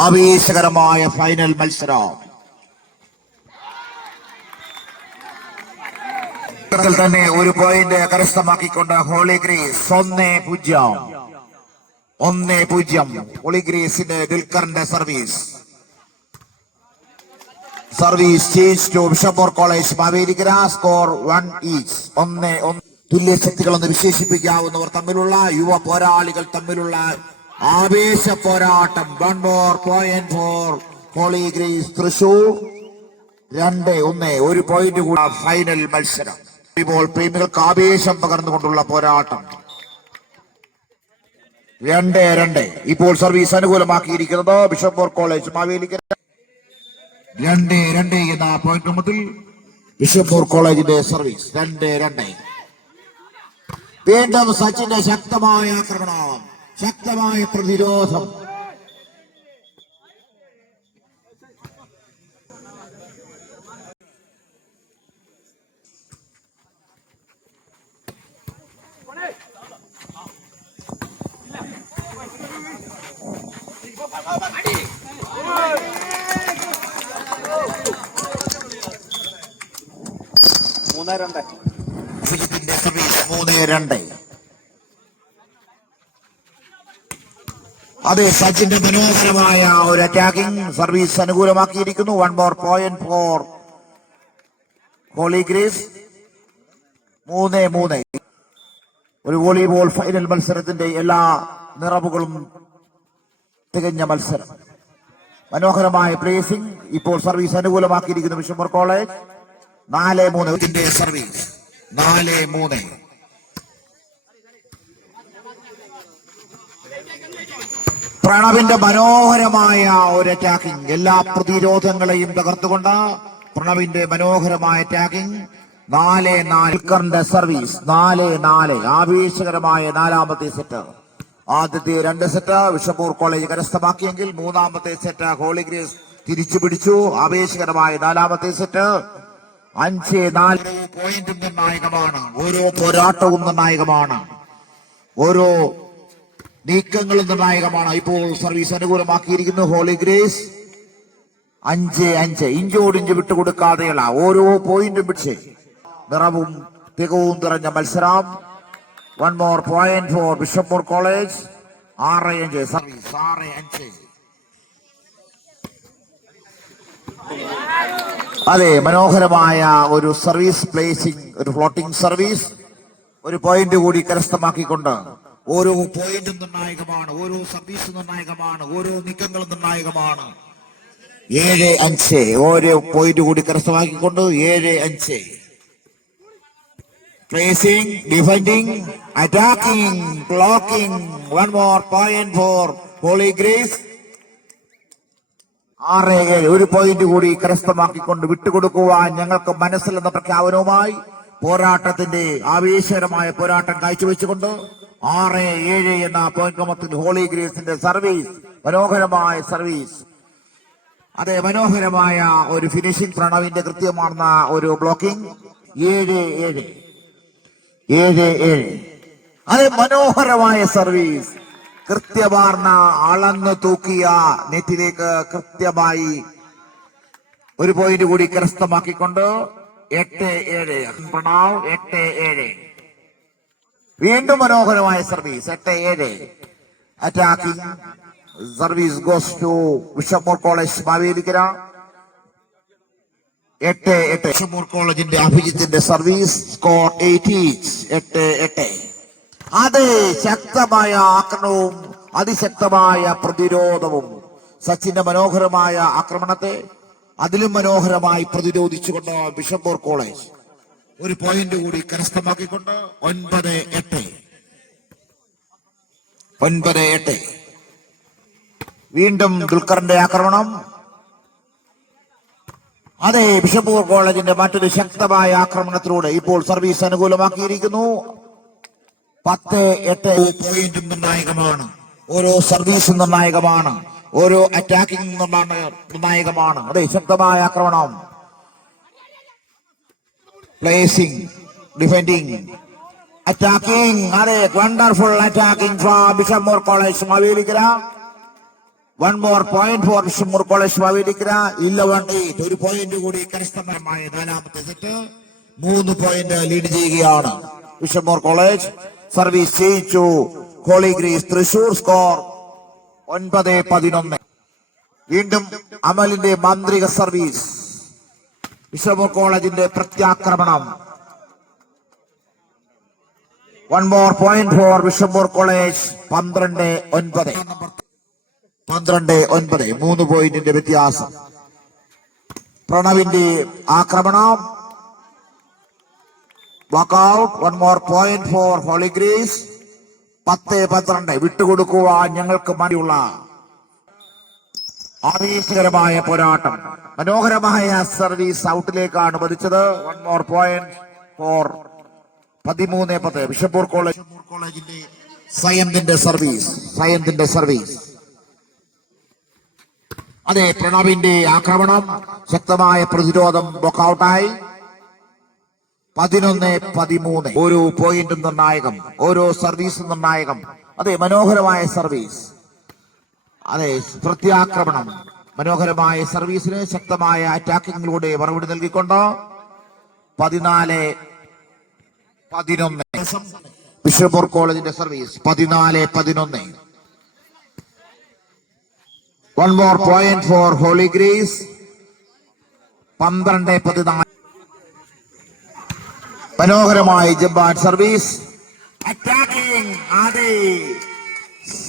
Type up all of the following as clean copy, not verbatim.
ആവേശകരമായ ഫൈനൽ മത്സരം തന്നെ ഒരു പോയിന്റ് കരസ്ഥമാക്കിക്കൊണ്ട് ഹോളി ഗ്രേസ് 1-0 ഹോളി ഗ്രേസിന്റെ ദുൽഖറിന്റെ service change to Bishop college Mavelikara. Score 1-1. തുല്യ ശക്തികളെന്ന് വിശേഷിപ്പിക്കാവുന്നവർ തമ്മിലുള്ള യുവ പോരാളികൾ തമ്മിലുള്ള ആവേശ പോരാട്ടം. 1 more point for Holy Grace Thrissur. 2-1 ഒരു പോയിന്റ് കൂടി. ഫൈനൽ മത്സരം ഇപ്പോൾ പ്രേമികൾക്ക് ആവേശം പകർന്നുകൊണ്ടുള്ള പോരാട്ടം. 2-2 ഇപ്പോൾ സർവീസ് അനുകൂലമാക്കിയിരിക്കുന്നത് ബിഷപ്പ് കോളേജ് മാവേലിക്കര. 2-2 എന്ന പോയിന്റ് ക്രമത്തിൽ ബിഷപ്പ് കോളേജിന്റെ സർവീസ്. 2-2 വീണ്ടും സച്ചിന്റെ ശക്തമായ ആക്രമണം, ശക്തമായ പ്രതിരോധം. ഫിജിത്തിന്റെ സർവീസ് 3-2. അതെ, സച്ചിന്റെ മനോഹരമായ ഒരു അറ്റാക്കിംഗ് സർവീസ് അനുകൂലമാക്കിയിരിക്കുന്നു. 1 more point for Holy Grace. 3-3 ഒരു വോളിബോൾ ഫൈനൽ മത്സരത്തിന്റെ എല്ലാ നിറവുകളും തികഞ്ഞ മത്സരം. മനോഹരമായ പ്ലേസിംഗ് ഇപ്പോൾ സർവീസ് അനുകൂലമാക്കിയിരിക്കുന്നു ബിഷപ്പ് കോളേജ്. 4-3 സർവീസ്. 4-3 പ്രണവിന്റെ മനോഹരമായ ഒരു അറ്റാക്കിംഗ്, എല്ലാ പ്രതിരോധങ്ങളെയും തകർത്തുകൊണ്ട് പ്രണവിന്റെ മനോഹരമായ അറ്റാക്കിംഗ്. 4-4 സർവീസ്. 4-4 ആവേശകരമായ നാലാമത്തെ സെറ്റ്. ആദ്യത്തെ 2 സെറ്റ് ബിഷപ്പ് കോളേജ് കരസ്ഥമാക്കിയെങ്കിൽ മൂന്നാമത്തെ സെറ്റ് ഹോളി ഗ്രേസ് തിരിച്ചു പിടിച്ചു. ആവേശകരമായ നാലാമത്തെ സെറ്റ്. 5-4 പോയിന്റും നിർണായകമാണ്. ഓരോ പോരാട്ടവും നിർണായകമാണ്. ഓരോ നീക്കങ്ങളും നിർണായകമാണ്. ഇപ്പോൾ സർവീസ് അനുകൂലമാക്കിയിരിക്കുന്നു ഹോളി ഗ്രേസ്. 5-5 ഇഞ്ചോടിഞ്ച് വിട്ടുകൊടുക്കാതെയുള്ള ഓരോ പോയിന്റും പിടിച്ച് നിറവും തികവും നിറഞ്ഞ മത്സരം. 1 more point for bishop college. 6-5 service. 6-5 അതെ, മനോഹരമായ ഒരു സർവീസ് പ്ലേസിംഗ്, ഒരു ഫ്ലോട്ടിംഗ് സർവീസ്. ഒരു പോയിന്റ് കൂടി കരസ്ഥമാക്കിക്കൊണ്ട് ഓരോ പോയിന്റും നിർണായകമാണ്, ഓരോ സർവീസും നിർണായകമാണ്, ഓരോ നീക്കങ്ങളും നിർണായകമാണ്. 7-5 ഓരോ പോയിന്റ് കൂടി കരസ്ഥമാക്കിക്കൊണ്ട് 7-5 placing, defending, attacking, blocking. 1 more point for Holy Grace. 6-7 ഒരു പോയിന്റ് കൂടി കരസ്ഥമാക്കിക്കൊണ്ട് വിട്ടുകൊടുക്കുവാൻ ഞങ്ങൾക്ക് മനസ്സിലെന്ന പ്രഖ്യാപനവുമായി പോരാട്ടത്തിന്റെ ആവേശകരമായ പോരാട്ടം കാഴ്ചവെച്ചുകൊണ്ട് 6-7 എന്ന പോയിന്റ് ക്രമത്തിൽ ഹോളി ഗ്രേസിന്റെ സർവീസ്. മനോഹരമായ സർവീസ്. അതെ, മനോഹരമായ ഒരു ഫിനിഷിംഗ്. പ്രണവിന്റെ കൃത്യമാർന്ന ഒരു ബ്ലോക്കിംഗ്. 7-7 അതെ, മനോഹരമായ സർവീസ്. കൃത്യമാർന്ന അളന്ന് തൂക്കിയ നെറ്റിലേക്ക് കൃത്യമായി ഒരു പോയിന്റ് കൂടി കരസ്ഥമാക്കിക്കൊണ്ട് 8-7 പ്രണവ്. 8-7 വീണ്ടും മനോഹരമായ service. 8-7 attacking service goes to Bishop college Mavelikara. 8-8 Bishop കോളേജിന്റെ അഭിജിത്തിന്റെ സർവീസ്. സ്കോർ 8-8. അതെ, ശക്തമായ ആക്രമണവും അതിശക്തമായ പ്രതിരോധവും. സച്ചിന്റെ മനോഹരമായ ആക്രമണത്തെ അതിലും മനോഹരമായി പ്രതിരോധിച്ചുകൊണ്ട് ബിഷപ്പ് കോളേജ് ഒരു പോയിന്റ് കൂടി കരസ്ഥമാക്കിക്കൊണ്ട് 9-8 വീണ്ടും ദുൽഖറിന്റെ ആക്രമണം. അതെ, ബിഷപ്പ് കോളേജിന്റെ മറ്റൊരു ശക്തമായ ആക്രമണത്തിലൂടെ ഇപ്പോൾ സർവീസ് അനുകൂലമാക്കിയിരിക്കുന്നു. 10-8 പോയിന്റും നിർണായകമാണ്. ഓരോ സർവീസും നിർണായകമാണ്. ഓരോ അറ്റാക്കിംഗ് നിർണായകമാണ്. അതെ, ശക്തമായ ആക്രമണം, placing, defending, attacking, are wonderful attacking from Bishop College Mavelikara. 1 more point for Bishop Moore college Mavelikara. 11-8. ഒരു പോയിന്റ് കൂടി കരസ്ഥമായ നാലാമത്തെ സെറ്റ്. 3 പോയിന്റ് ലീഡ് ചെയ്യുകയാണ് വിഷമൂർ കോളേജ്. സർവീസ് ചെയ്യിച്ചു ഹോളി ഗ്രേസ് തൃശൂർ. സ്കോർ 9-11. വീണ്ടും അമലിന്റെ മാന്ത്രിക സർവീസ്. വിഷമൂർ കോളേജിന്റെ പ്രത്യാക്രമണം. 1 more point for Bishop Moore college. 12-9. 12-9. 3 പോയിന്റിന്റെ വ്യത്യാസം. പ്രണവിന്റെ ആക്രമണം. Walkout. 1 more point for Holy Grace. 10-12. വിട്ടുകൊടുക്കുവാൻ ഞങ്ങൾക്ക് മടിയുള്ള ആവേശകരമായ പോരാട്ടം. മനോഹരമായ സർവീസ് ഔട്ടിലേക്കാണ് പതിച്ചത്. 1 more point for 13-10. വിഷമൂർ കോളേജിന്റെ സയന്തിന്റെ സർവീസ്. അതെ, പ്രണവിന്റെ ആക്രമണം. ശക്തമായ പ്രതിരോധം. ബോക്കൌട്ടായി. 11-13. ഓരോ പോയിന്റും നിർണായകം, ഓരോ സർവീസും നിർണായകം. അതെ, മനോഹരമായ സർവീസ്. അതെ, പ്രത്യാക്രമണം. മനോഹരമായ സർവീസിന് ശക്തമായ അറ്റാക്കിങ്ങിലൂടെ മറുപടി നൽകിക്കൊണ്ട് 14-11. വിഷമൂർ കോളേജിന്റെ service. 14-11. 1 more point for Holy Grace. 12-14. മനോഹരമായി ജമ്പാൻ സർവീസ്. അറ്റാക്കിംഗ്. അതെ,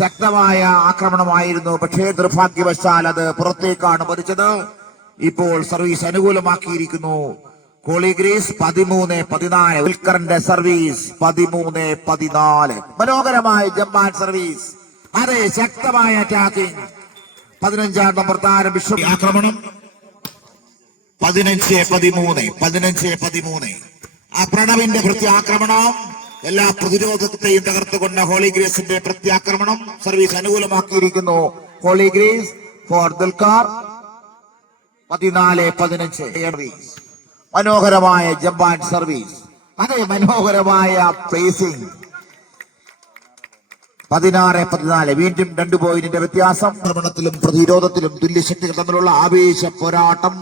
ശക്തമായ ആക്രമണമായിരുന്നു. പക്ഷേ നിർഭാഗ്യവശാൽ അത് പുറത്തേക്കാണ് പതിച്ചത്. ഇപ്പോൾ സർവീസ് അനുകൂലമാക്കിയിരിക്കുന്നു ഹോളി ഗ്രേസ്. 13-14. വിൽക്കറിന്റെ സർവീസ്. 13-14. മനോഹരമായ ജമ്പാൻ സർവീസ്. അതെ, ശക്തമായ അറ്റാക്കിംഗ്. 15-ാം നമ്പർ താരം വിശ്വ ആക്രമണം. 15-13. ആ പ്രണവിന്റെ പ്രത്യാക്രമണം. എല്ലാ പ്രതിരോധത്തെയും തകർത്തുകൊണ്ട് ഹോളി ഗ്രേസിന്റെ പ്രത്യാക്രമണം. സർവീസ് അനുകൂലമാക്കിയിരിക്കുന്നു ഹോളി ഗ്രേസ് ഫോർ ദുൽഖാർ. 14-15. മനോഹരമായ ജമ്പാൻ സർവീസ്. അതെ, മനോഹരമായ പ്ലേസിംഗ്. 16-14. വീണ്ടും 2 പോയിന്റിന്റെ വ്യത്യാസം. ആക്രമണത്തിലും പ്രതിരോധത്തിലും തുല്യശക്തികൾ തമ്മിലുള്ള ആവേശ പോരാട്ടം.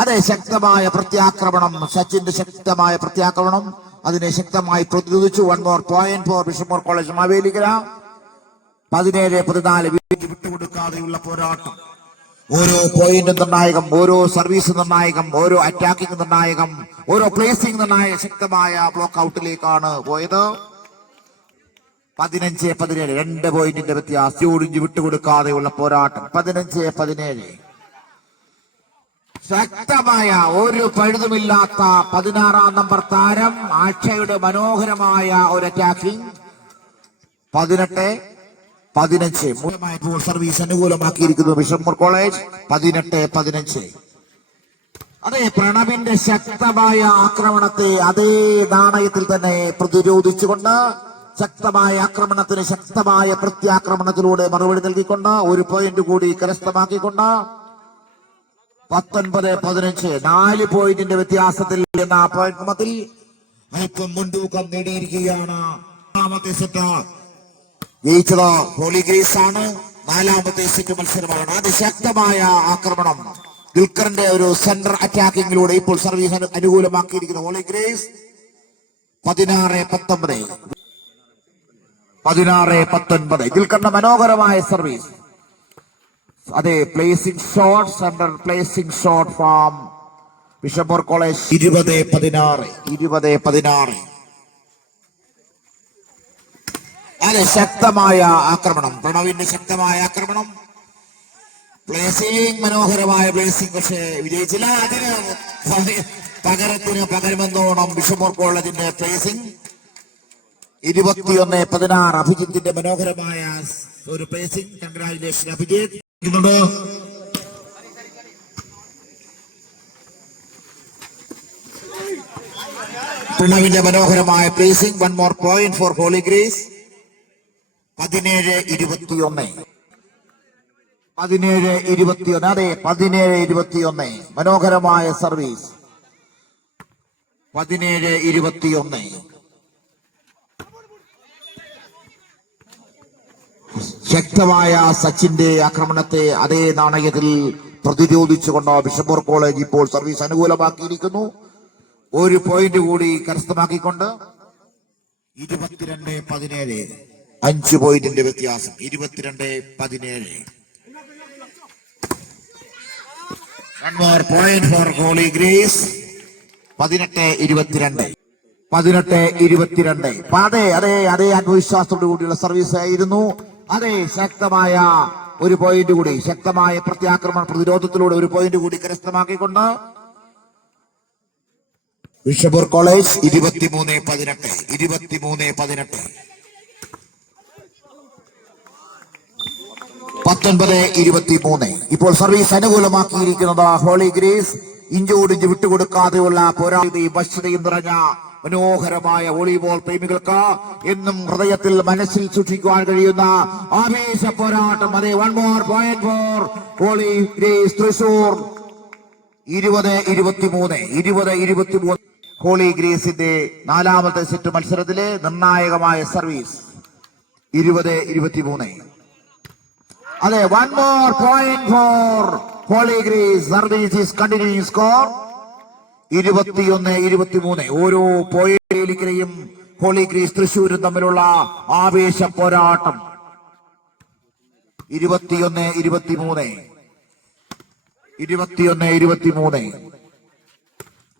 അതെ, ശക്തമായ പ്രത്യാക്രമണം. സച്ചിന്റെ ശക്തമായ പ്രത്യാക്രമണം. അതിനെ ശക്തമായി പ്രതിരോധിച്ചു. 1 more point for Bishop Moore college Mavelikara. 17-14. വിട്ടുകൊടുക്കാതെയുള്ള പോരാട്ടം. ഓരോ പോയിന്റും നിർണായകം, ഓരോ സർവീസ് നിർണായകം, ഓരോ അറ്റാക്കിംഗ് നിർണായകം, ഓരോ പ്ലേസിംഗ് നിർണായക. ശക്തമായ ബ്ലോക്ക് ഔട്ടിലേക്കാണ് പോയത്. 15-17. 2 പോയിന്റിന്റെ വ്യത്യാസം. ഒഴിഞ്ഞ് വിട്ടുകൊടുക്കാതെയുള്ള പോരാട്ടം. 15-17. ശക്തമായ ഒരു പഴുതുമില്ലാത്ത 16-ാം നമ്പർ താരം ആക്ഷയുടെ മനോഹരമായ ഒരു അറ്റാക്കിംഗ്. 18-15. സർവീസ് അനുകൂലമാക്കിയിരിക്കുന്നു വിഷമൂർ കോളേജ്. 18-15. അതെ, പ്രണവിന്റെ ശക്തമായ ആക്രമണത്തെ അതേ നാണയത്തിൽ തന്നെ പ്രതിരോധിച്ചുകൊണ്ട് ശക്തമായ ആക്രമണത്തിന് ശക്തമായ പ്രത്യാക്രമണത്തിലൂടെ മറുപടി നൽകിക്കൊണ്ട് 1 പോയിന്റ് കൂടി കരസ്ഥമാക്കിക്കൊണ്ട് 19-15. 4 പോയിന്റിന്റെ വ്യത്യാസത്തിൽ എന്ന പോയിന്റ് അല്പം മുൻതൂക്കം നേടിയിരിക്കുകയാണ്. 4ാമത്തെ സെറ്റ് ജയിച്ചത് ഹോളി ഗ്രേസ് ആണ്. 4ാമത്തെ സെറ്റ് മത്സരമാണ്. അതിശക്തമായ ആക്രമണം. ദുൽഖറിന്റെ ഒരു സെന്റർ അറ്റാക്കിങ്ങിലൂടെ ഇപ്പോൾ സർവീസ് അനുകൂലമാക്കിയിരിക്കുന്ന ഹോളി ഗ്രേസ്. 16-19. 16-19. ദുൽഖറിന്റെ മനോഹരമായ സർവീസ്. അതെ, placing shot. Centre placing shot from Bishop Moore college. 20-16. അതെ, ശക്തമായ ആക്രമണം. പ്രണവിന്റെ ശക്തമായ ആക്രമണം. പ്ലേസിംഗ്, മനോഹരമായ പ്ലേസിംഗ്. പക്ഷേ വിജയിച്ചില്ല. അതിന് പകരത്തിന് പകരമെന്നോണം വിഷമൂർ കോളേജിന്റെ പ്ലേസിംഗ്. 21-16. അഭിജിത്തിന്റെ മനോഹരമായ ഒരു പ്ലേസിംഗ്. കൺഗ്രാജുലേഷൻ അഭിജിത്ത്. പ്രണവിന്റെ മനോഹരമായ placing. 1 more point for Holy Grace. 17-21. 17-21. അതെ, 17-21. മനോഹരമായ സർവീസ്. 17-21. ശക്തമായ സച്ചിന്റെ ആക്രമണത്തെ അതേ നാണയത്തിൽ പ്രതിരോധിച്ചുകൊണ്ട് ബിഷപ്പൂർ കോളേജ് ഇപ്പോൾ സർവീസ് അനുകൂലമാക്കിയിരിക്കുന്നു. ഒരു പോയിന്റ് കൂടി കരസ്ഥമാക്കിക്കൊണ്ട് 22-17, 5 പോയിന്റിന്റെ വ്യത്യാസം. 22-17. One more point for Holy Grace. 18-22. 18-22. അതേ ആത്മവിശ്വാസത്തോടു കൂടിയുള്ള സർവീസ് ആയിരുന്നു. അതെ, ശക്തമായ ഒരു പോയിന്റ് കൂടി, ശക്തമായ പ്രത്യാക്രമണ പ്രതിരോധത്തിലൂടെ ഒരു പോയിന്റ് കൂടി കരസ്ഥമാക്കിക്കൊണ്ട് ബിഷപ്പൂർ കോളേജ് 23-18. 23-18. 19-23. ഇപ്പോൾ സർവീസ് അനുകൂലമാക്കിയിരിക്കുന്നത് ഹോളി ഗ്രേസ്. ഇഞ്ചോടിഞ്ച് വിട്ടുകൊടുക്കാതെയുള്ള പോരാട്ടയും വശ്യതയും നിറഞ്ഞ മനോഹരമായ വോളിബോൾ പ്രേമികൾക്ക് എന്നും ഹൃദയത്തിൽ മനസ്സിൽ സൂക്ഷിക്കുവാൻ കഴിയുന്ന ആവേശ പോരാട്ടം. അതെ, 1 more point for Holy Grace Thrissur. 20-23. 20-23. Holy ഗ്രേസിന്റെ 4ാമത്തെ സെറ്റ് മത്സരത്തിലെ നിർണായകമായ സർവീസ്. 20-23. അതെ, 1 more point for Holy Grace. Service is continuing score 21-23. ഓരോ പോയിന്റിലേക്കും ഹോളി ഗ്രേസ് തൃശൂരും തമ്മിലുള്ള ആവേശ പോരാട്ടം. 21-23. 21-23.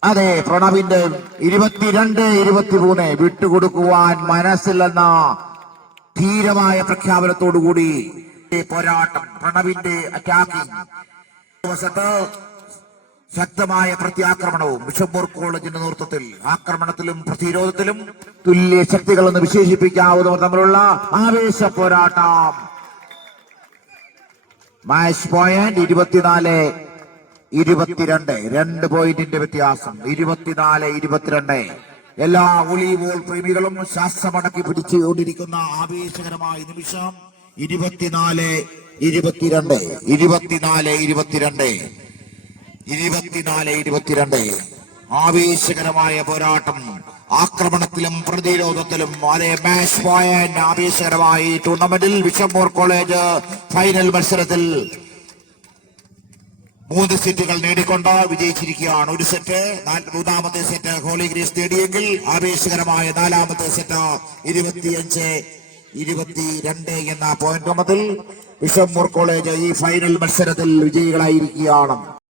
അതെ, പ്രണവിന്റെ 22-23. വിട്ടുകൊടുക്കുവാൻ മനസ്സില്ലെന്ന ധീരമായ പ്രഖ്യാപനത്തോടുകൂടി പോരാട്ടം. പ്രണവിന്റെ അറ്റാക്കിംഗ് വശത്ത് ശക്തമായ പ്രത്യാക്രമണവും ബിഷപ്പൂർ കോളേജിന്റെ നേതൃത്വത്തിൽ ആക്രമണത്തിലും പ്രതിരോധത്തിലും തുല്യ ശക്തികളെന്ന് വിശേഷിപ്പിക്കാവുന്നവർ തമ്മിലുള്ള ആവേശ പോരാട്ടം. Match point 24-22. 2 പോയിന്റിന്റെ വ്യത്യാസം. 24-22. എല്ലാ വോളിബോൾ പ്രേമികളും ശ്വാസമടക്കി പിടിച്ചുകൊണ്ടിരിക്കുന്ന ആവേശകരമായ നിമിഷം. 24-22. 24-22. 24-22. ആവേശകരമായ പോരാട്ടം. ആക്രമണത്തിലും പ്രതിരോധത്തിലും. അതേ, മാച്ച് പോയിന്റ് ആവേശകരമായി ടൂർണമെന്റിൽ ബിഷപ്പൂർ കോളേജ് ഫൈനൽ മത്സരത്തിൽ 3 സെറ്റുകൾ നേടിക്കൊണ്ട് വിജയിച്ചിരിക്കുകയാണ്. ഒരു സെറ്റ്, 3ാമത്തെ സെറ്റ് ഹോളി ഗ്രേസ് നേടിയെങ്കിൽ ആവേശകരമായ 4ാമത്തെ സെറ്റ് 25-22 എന്ന പോയിന്റ് ക്രമത്തിൽ ബിഷപ്പൂർ കോളേജ് ഈ ഫൈനൽ മത്സരത്തിൽ വിജയികളായിരിക്കുകയാണ്.